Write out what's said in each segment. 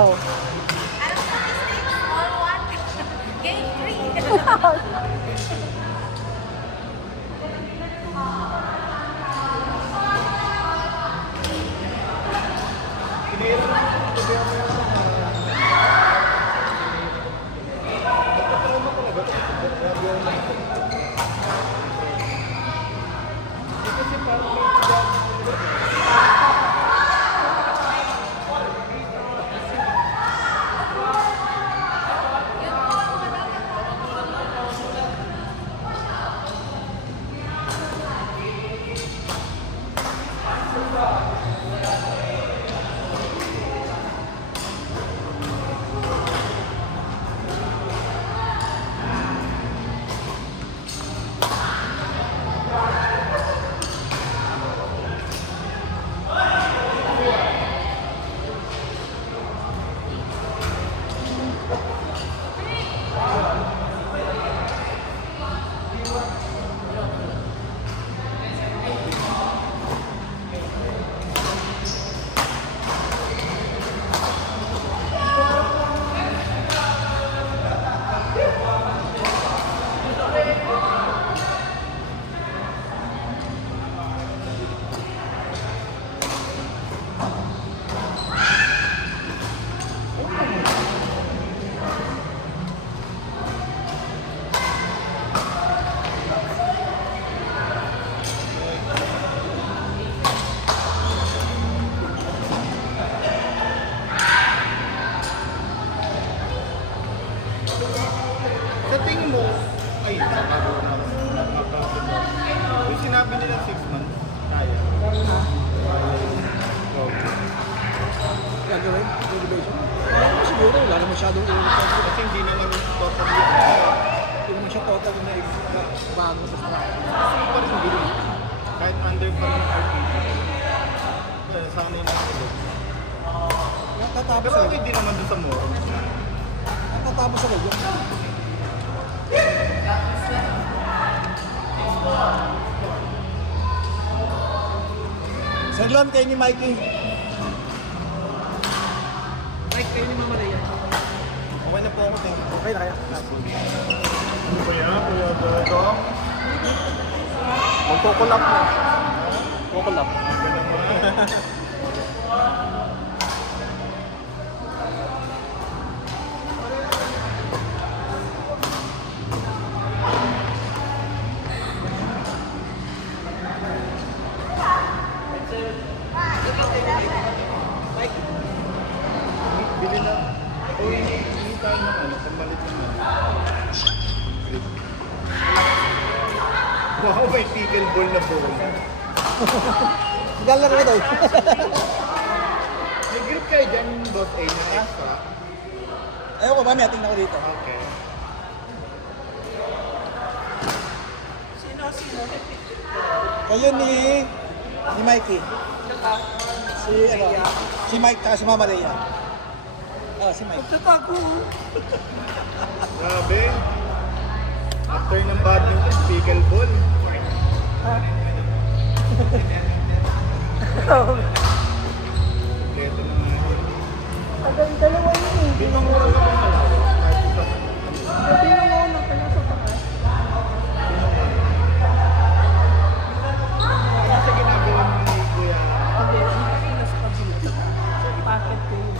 Oh. Small one. Game 3. Sa tingin mo, ay, yung sinabi nila 6 months, kaya. Gagawin? Motivation? Siguro, wala naman masyadong irrelevant. Kasi hindi naman totally. Hindi naman siya total na bago sa start. Kasi pa rin hindi. Kahit under pa rin RPG. Kaya sana yung nakalog. Natatapos Pero ako. hindi naman doon sa moro. Natatapos ako. Saglon kayo ni Mikey. Mike, kayo ni Mama Rhea. Okay na po ako, thank you. Okay na kaya? Kuya Dodo. Magkukulap mo. Kukulap. Bili na. O hindi tayo na ano, pamalit naman. Wow, may pickleball na bowl. Galar ko daw. May grip kayo dyan, boss A na extra. Ayaw ko, mamaya tingnan ko dito. Okay. Kayo ni Mikey. Si Mike taka si Mama Rhea. Oh, si Mike. Grabe. After ng badminton, pickleball. Kompleto na nga yun. Agad dalawa yun eh. Binamura ka pa malawak. Kahit isa man. Sabi mo mo na kaya sa takas. Ano sa ginagawa mo ni Kuya? Hindi, hindi nasa kabila. Packet ko yun.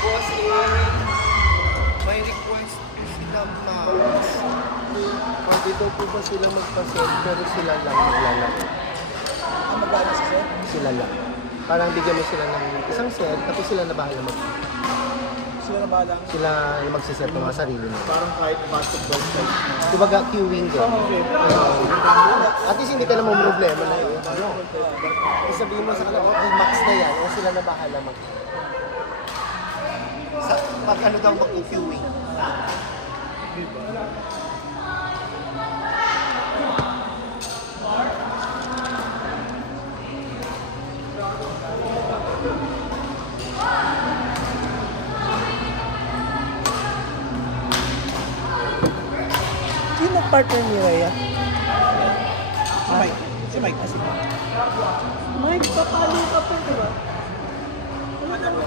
Boss A, may request sila Max. Pwede daw po ba sila magpa-set pero sila lang maglalaro? Ang magana si Sir? Sila lang. Parang bigyan mo sila ng isang set tapos sila na bahala Sila na bahala. sila yung magsiset ng mga sarili nila. Parang kahit basketball size. Kumbaga queuing din. At least hindi ka naman problema na yun. Isabihin mo sa kanila, okay, max na yan, o sila na bahala mag... Sa, pag ano daw mag-queuing. Sino partner ni Rhea? Si Mike. Si Mike. Si Mike. Mike, papalo ka po, di ba? Ano ka na ba?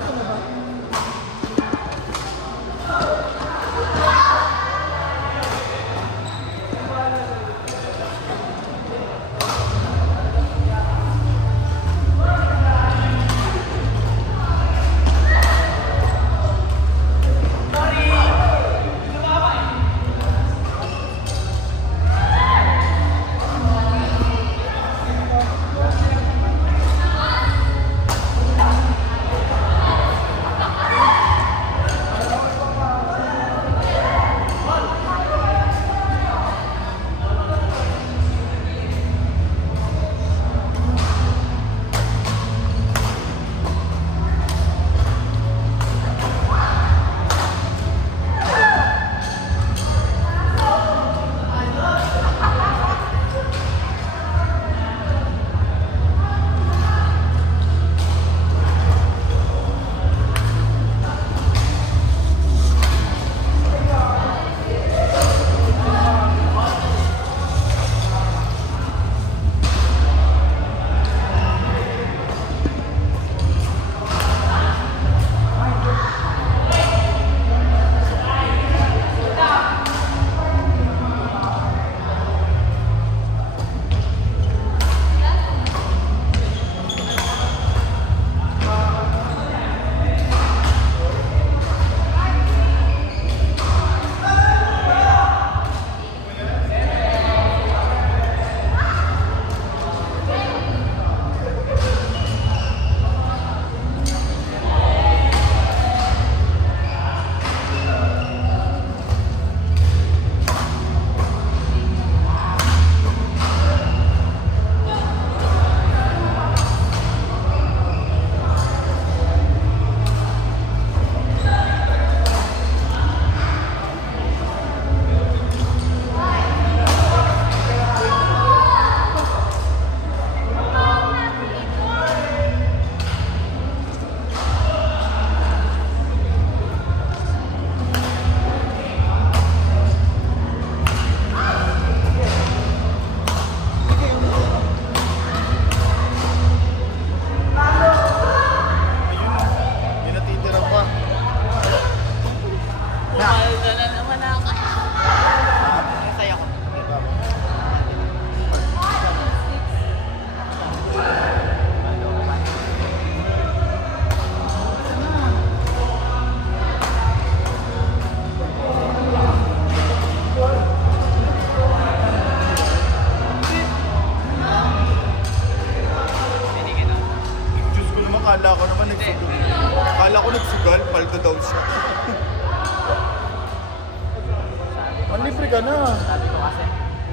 Sabi ko kasi,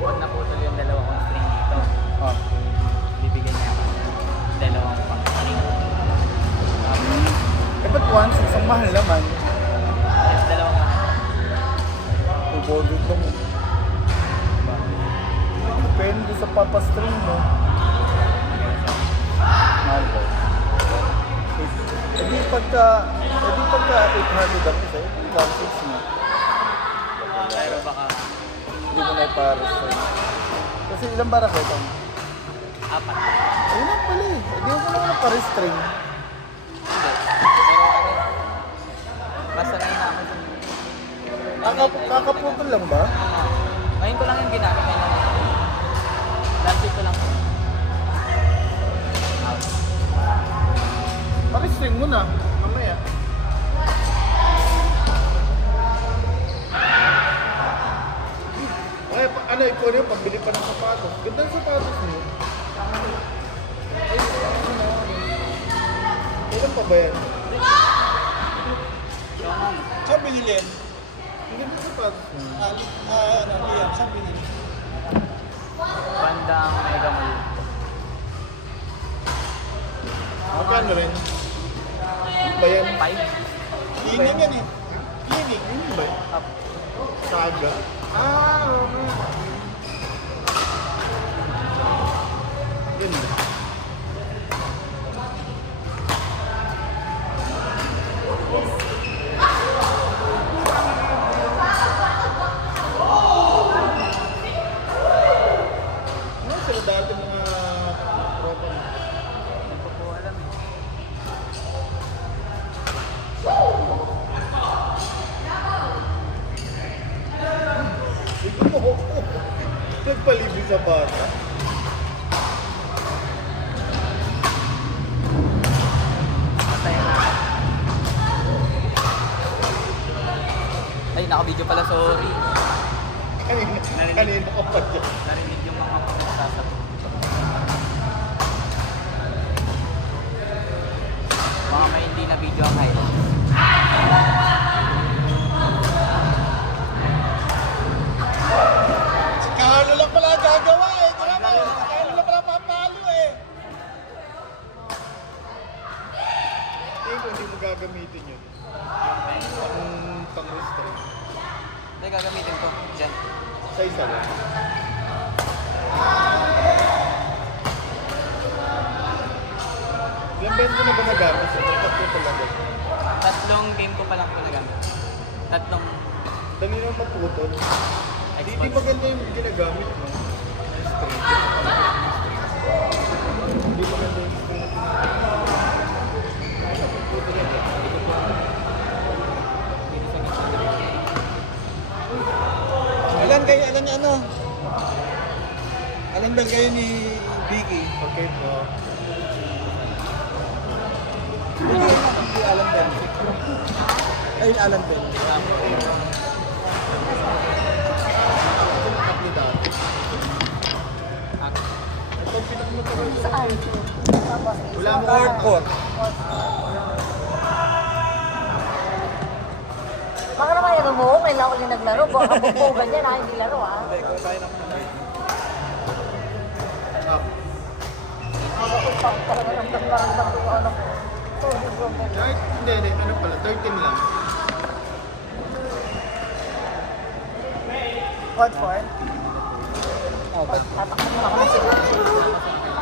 pag naputol yung dalawang kong string dito, Ah. bibigyan niya ako ng dalawang pang string. Eh, ba't once? Isang mahal naman. Yes, dalawang ako. Ibodod lang. Diba? Depende sa papastring mo. Mahal ba? Eh di pagka 800 ang isa, eh, 1.6 na. Pero baka Hindi mo na iparastring. Kasi ilang bara ko ito? 4. Ayun na pala eh. Hindi mo na naparestring. Hindi. Pero ano, basta na yun ako dun. Kakaputol lang ba? Ngayon ko lang yung ginamit. Ngayon lang. Last week ko lang. Parestring mo na. Mamaya. Ay, ano, ikaw na yung pambili pa ng sapatos. Ganda ng sapatos mo. Ay, ano. Kailan pa ba yan? Saan binili yan? Ang ganda ng sapatos mo. Ano yan? Saan binili? Bandang Mega Mall. Magkano rin? Ano ba yan? 5. Lining yan eh. Lining. Ano ba yan? Up. Saga? Oo nga. Ganda. Ano sila dati mga tropa mo? Hindi ko po alam eh. Ikaw mo. Nagpalibi sa bata. Masaya na. Ay, naka-video pala, sorry. Kanina ka pa dyan. Narinig yung mga pagsasabi. Mga may hindi na video ang highlight. Si Carlo lang pala gagawa eh. Tira mo. Si Carlo lang pala papalo eh. Hindi mo gagamitin yun. Pang-restring. Hindi, gagamitin ko. Diyan. Sa isa lang. Ilang beses mo na ba nagamit? Sa tatlo talaga. Tatlong game ko pa lang po nagamit. Tatlong Dali nang maputol. Di Xbox. maganda yung ginagamit mo. String. Hindi maganda yung string. Napaputol yan. Alan bell kayo ni Vicky. Okay po. Hindi Alan bell. Ayun Alan bell. Tatlo dati. Ito pinakamatagal. Saan? Wala mo court. Baka naman yung mo, may lauli naglaro. Baka bubugan yan ha, hindi laro ha. Hindi, kung tayo ng Up. Talaga ng nagmaramdam ko yung anak ko. Kahit, hindi. Ano pala, 13 lang. What for? Oh, but Tatakot mo ako na sila.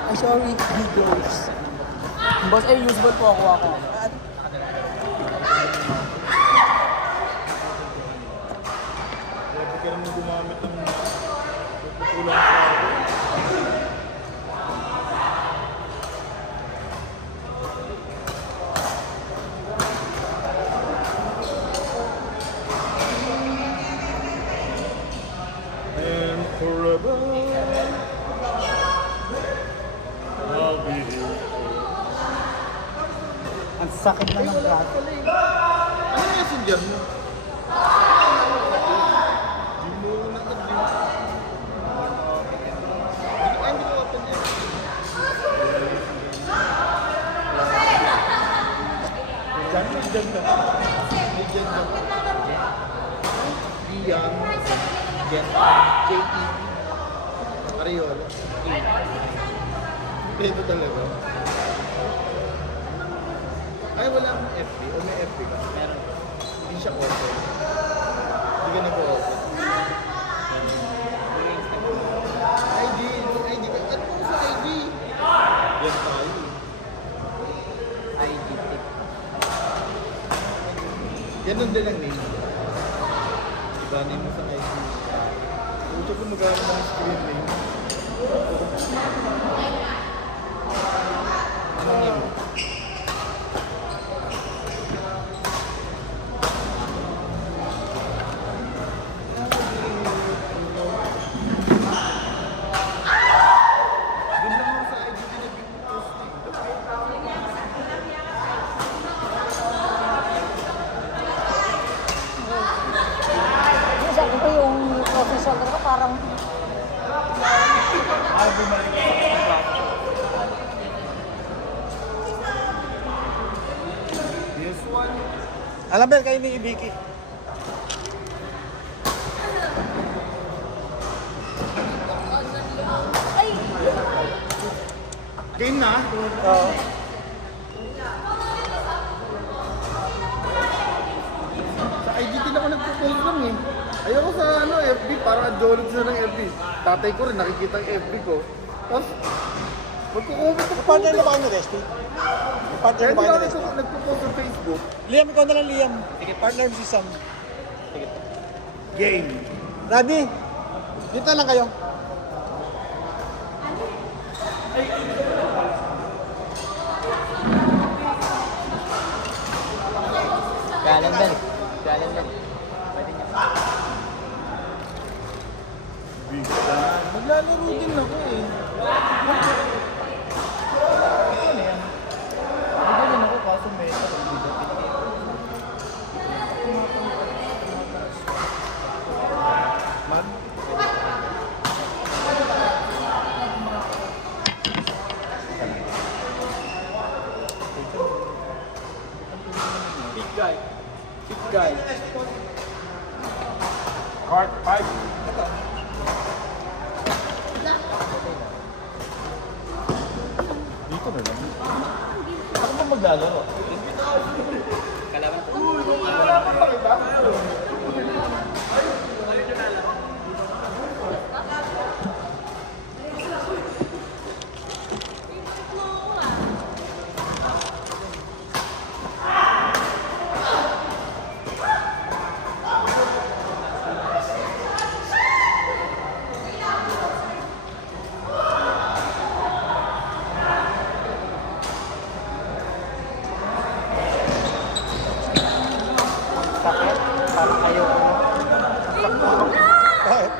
I'm sorry, videos. Boss, usable po ako. Grabe ka naman gumamit ng kukulang sa ako. And forever I'll be here. Ang sakit na ng braso. Ano yung messenger mo? Di mo na hindi ko open yan. Diyan ka. Diyan ka. Diyan. Get. JTV. Ariola. Ito talaga. Ay, wala akong FB. O may FB ka? Meron. Hindi siya open. Hindi ka nag-open. ID ka. At po sa ID. Yan tayo. IG. Ganun din ang name. Iba name mo sa ID. Ito kung magkano ng screen name. Anong name mo? Doon lang mo sa ID pinag-post eh. Yung sabi ko yung professor ko parang This one. Alam ba kayo ni Ibiki? ay, Game na? Oo. Sa IG din ako nagpo-post lang eh. Ayoko sa FB, parang adjolog sa ng FB. Tatay ko rin, nakikita ang FB ko. Tapos, magko-comment ako. Partner na ba kayo ni Resty? Partner Kaya na ba hindi kayo ni ako Resty? nagpo-post sa Facebook. Liam, ikaw na lang Liam. Sige, partner mo si Sam. Game. Raddy, dito lang kayo. Galang din. Galang din. Pwede niya. Maglalaro din ako eh. Ano din ako kaso meta. Man? Big guy. Big guy. Card 5. Dito na lang. Ako ba maglalaro? Kalaban. Parang ayoko na. Bakit?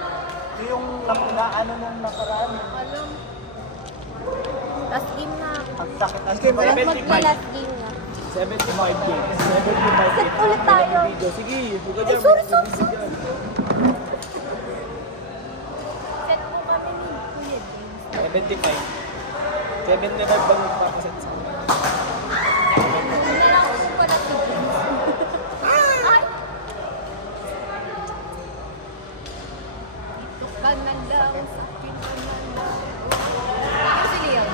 Yung ano nung nakaraan. Alam. Last game na. Ang sakit. Ang Game na yan? Magla-last game na. 75 games. 75 Set ulit tayo. Sige, huwag Ay, sorry. Set mo kami ni Kuya James. 75. 75 bang magpapaset sa akin? Nalako ko pala si James. Ay! Ito ka na lang, sa akin ka na lang. Ayun si Leon.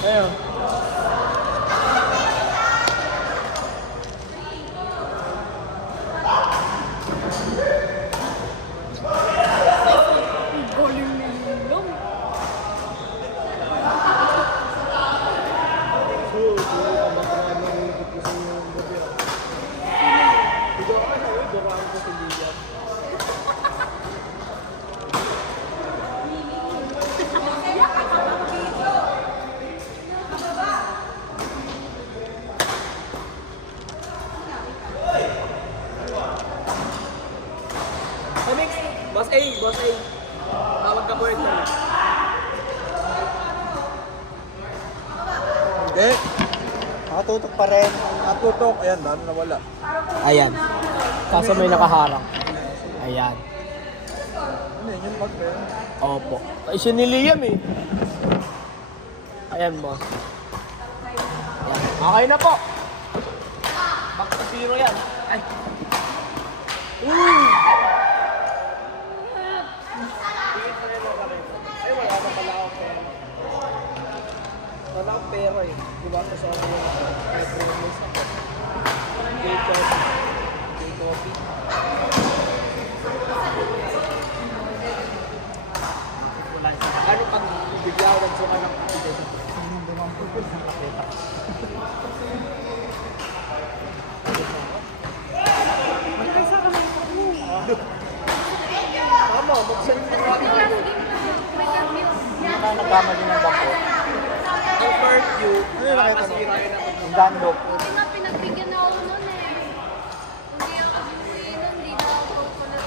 Ayun. Galing ni Leon. Kamix! Boss A! Boss A! Tawag ka po ito. Hindi. Nakatutok pa rin. Nakatutok. Ayan, dami nawala. Ayan. Kaso may nakaharang. Ayan. Ano yun, yung mag-bear? Opo. Ay, siya ni Liam eh. Ayan, boss. Ayan. Okay na po. Back to 0 yan. Ay. pera eh. Di ba? Kasama yung may promos ako. Gay coffee. Gay coffee. Ano pag bigla ako nagsuka ng kapitid? Tama, buksan yung mga Hindi na nagkamali ng bangko. ang curfew. Ano yung nakita mo? Masirain ako. Yung dandok. Hindi nga pinagbigyan ako nun eh. Hindi ako umuwi nun, hindi na ako pala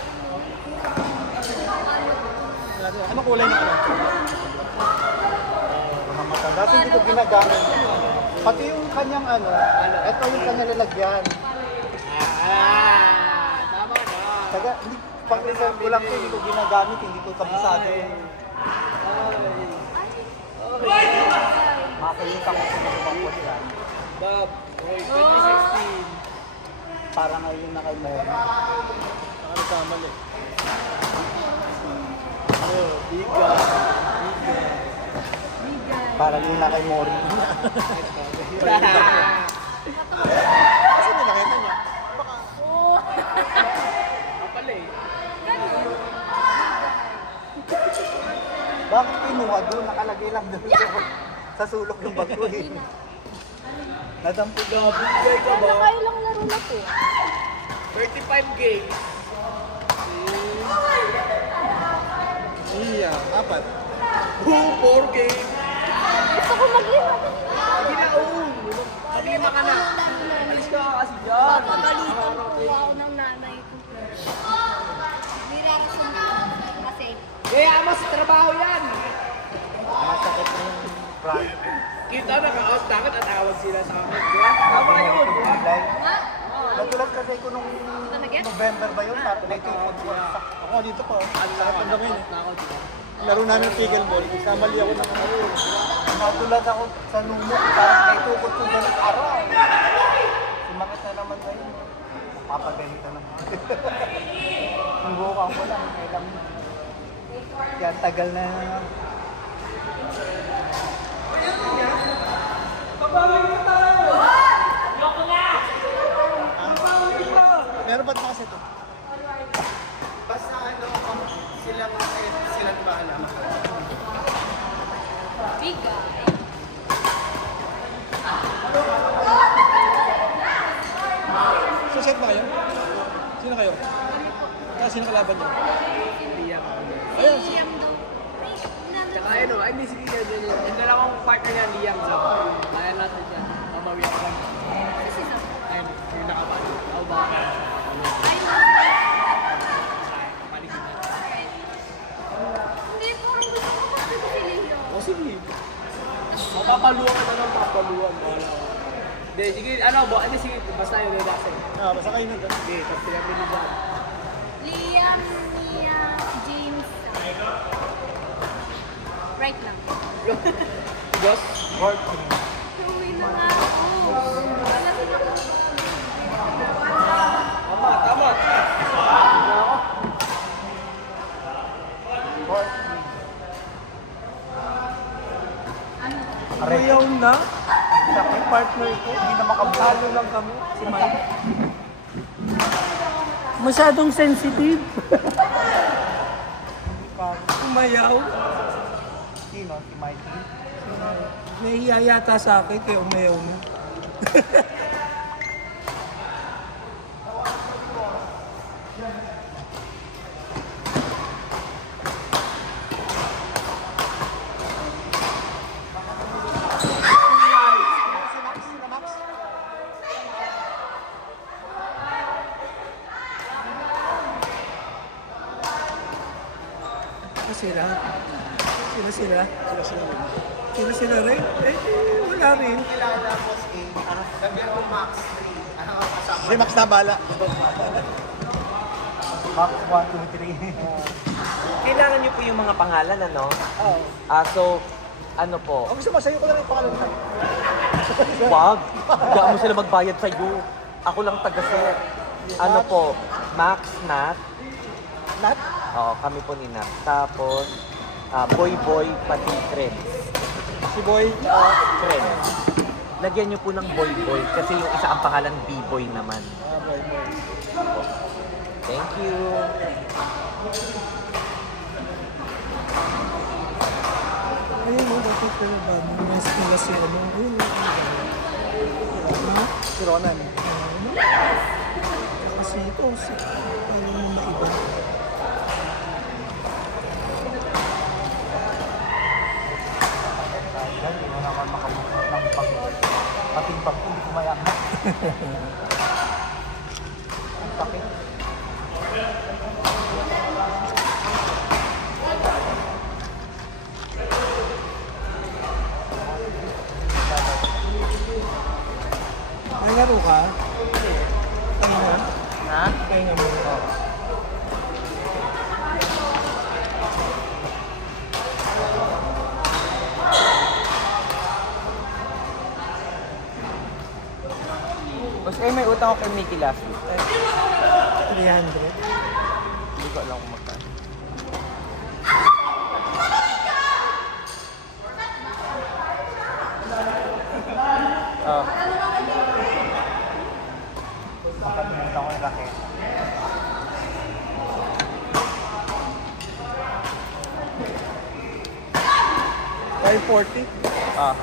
nun. Ano kulay na ano? Mga matanda. Kasi hindi ko ginagamit. Pati yung kanyang ano, eto yung kanyang lalagyan. Tama na. Taga, hindi, pang-reserve ko lang ito, hindi ko ginagamit, hindi ko kabisado yung makakalimutan ko sa mga bangko nila. Bob, okay, 2016. Para ngayon na kay Mary. Ano tama eh. Oh, biga. Para yun na kay Mori. Kasi may nakita niya. Kapal eh. Bakit kinuha doon? Nakalagay lang doon sa sulok ng bangko eh. Nadampog Gabi, bigay ka ba? Nakailang laro na to. 35 games. Iya, apat. 4 games. Gusto ko maglima. Hindi na, maglima ka na. Alis ka kasi dyan. Papagalitan po ako ng nanay ko. Hindi na ako sumunod kasi Kaya mo sa trabaho yan. masakit na yung front. Kita naka-out, dapat atawag sila sa akin. Di ba? Tama yun. Like, nga. natulad kasi ko nung Talaga? November ba yun? Parang may tukod ko. Ako dito pa. Ang Sakit ang dami eh. Nakaw dito. Laro namin ng pickleball. Kamali ako ng ano. Natulad ako sa lumok. Parang may tukod ko ganun araw. Sumakit na naman ngayon. Papagalitan naman. Ang buka ko lang. Kailang kaya tagal na. Meron ba't kasi ito? Basta ano, sila bahala. Bigay. So set ba kayo? Sino kayo? Sino kalaban niyo? Liam. Ayun. Liam daw. Tsaka ano, ay may sige yan. Yung dalawang partner niya, Liam Zap. Kaya natin yan. Mabawi ako lang. Ayun, yung nakabali. Ako ba? Hindi, parang gusto ko kasi si Leo. O sige. Papaluan ka na ng papaluan. Wala ko. Hindi, sige, ano, sige, basta yun, relax eh. Basta kayo na doon. Sige, tapos sinabi ni Zap. Liam, Nia, James. Right lang. Just, Working. Uwi na nga ako. Alam mo na tama. Working. Ayaw na. Yung partner ko. Hindi na makabalo lang kami. Si Mike. Masyadong sensitive. Umayaw. Sino? Si Mikey? Nahihiya yata sa akin kaya umayaw na. Sila? Sila? Sila rin? Eh, wala rin. Kilala ko si sabi mo Max 3. Ano kasama? Si Max na bala. Max 1, 2, 3. Kailangan niyo po yung mga pangalan, ano? Oo. So, ano po? Ang gusto mo, sa'yo ko na rin yung pangalan sa'yo. Wag! Hindi mo sila magbayad sa'yo. Ako lang taga-set. Ano po? Max, Nat. Nat? Oo, kami po ni Nat. Tapos, Boy, pati Friends. Si Boy, friend. Lagyan niyo po ng Boy kasi yung isa ang pangalan B-Boy naman. Thank you. Ayun mo, dati pero ba? Mas nila si ano. Ayun mo. Si Ronan. Kasi ito, ano mo maiba. Yan, hindi mo naman makabukas ng pating-pag hindi ko mayangat. Ang sakit. May laro ka? Ay na? Ha? Ay na mo. Kasi may utang ako kay Mickey last week. 300. Hindi ko alam kung magkano. Oh. Makalimutan ko yung racket. $540. Ah.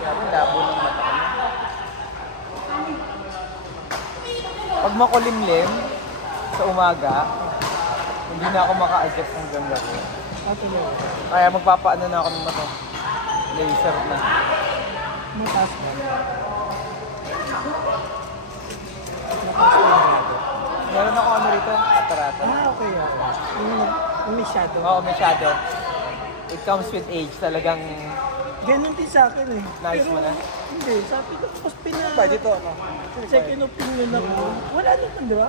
Sabi, labo ng mata ko. Pag makulimlim sa umaga, hindi na ako maka-adjust hanggang gabi. Kaya magpapaano na ako ng mata. Laser na. Mataas na. Meron ako ano rito, katarata. Okay. Yung may shadow. Oo, may shadow. It comes with age. Talagang Ganun din sa akin eh. Nice mo na? Hindi, sabi ko, mas ba dito, no? second opinion ako. Wala naman, di ba?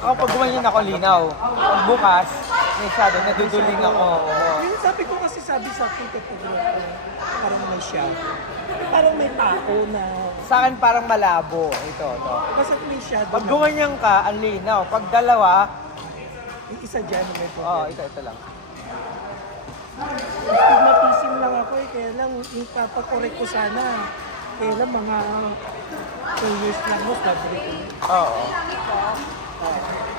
Ako pag gumanyan ako linaw. Pag bukas, may shadow, naduduling ako. Oo. Yung sabi ko kasi sabi sa akin, parang may shadow. Parang may tao na, Sa akin parang malabo. Ito. basta may shadow Pag na. gumanyan ka, ang linaw. Pag dalawa, Yung isa dyan na may oo, problem. ito lang. Stigmatism lang ako eh, kaya lang yung papakorek ko sana. Kaya lang mga 2 years lang mo, sabi ko. Oo.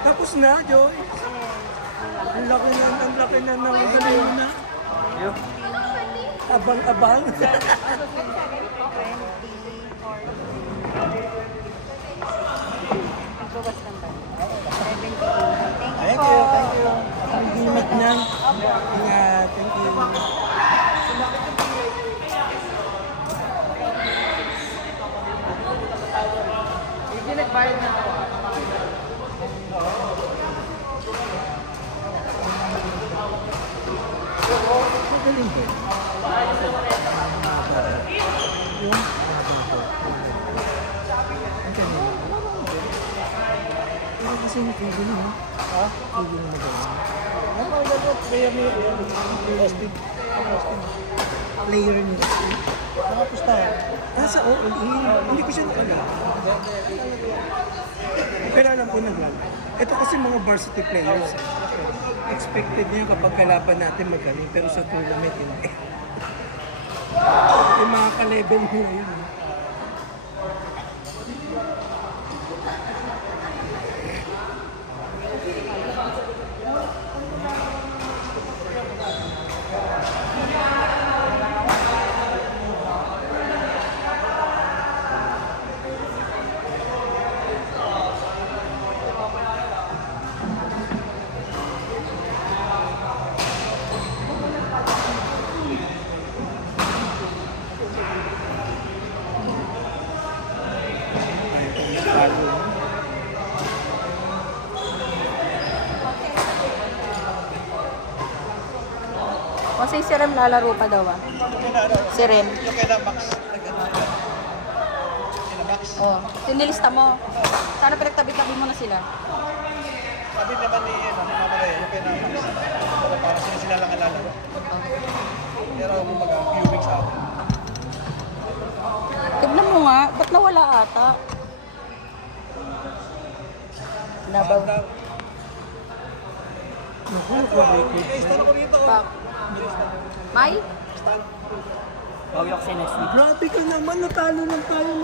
Tapos na, Joy. Ang laki na ng galing na. Yun. Abang-abang. Thank you. Ang limit na. Ingat, thank you. Hindi nagbayad na ako. Magaling ba? Yung? Ang kanina. Pero kasi yung TV mo. Ha? TV mo magaling. Player nila. Nakapusta. Sa OLE, hindi ko siya nakagala. Pero alam ko naglang. Ito kasi mga varsity players. Expected niya kapag kalaban natin magaling, pero sa tournament hindi. Yung mga ka-level mo na yun. Kasi si Rem lalaro pa daw ah. Si Rem. Yung kay Max. Oh, sinilista mo. Sana pinagtabi-tabi mo na sila. Sabi naman ni Mama Ray, yung kay Max. Para sila lang alalaro. Pero kumbaga, viewing sa atin. Tignan mo nga, ba't nawala ata? Nabaw. Stand ako dito. May? Bawi ako sa next week. Grabe ka naman, natalo lang tayo.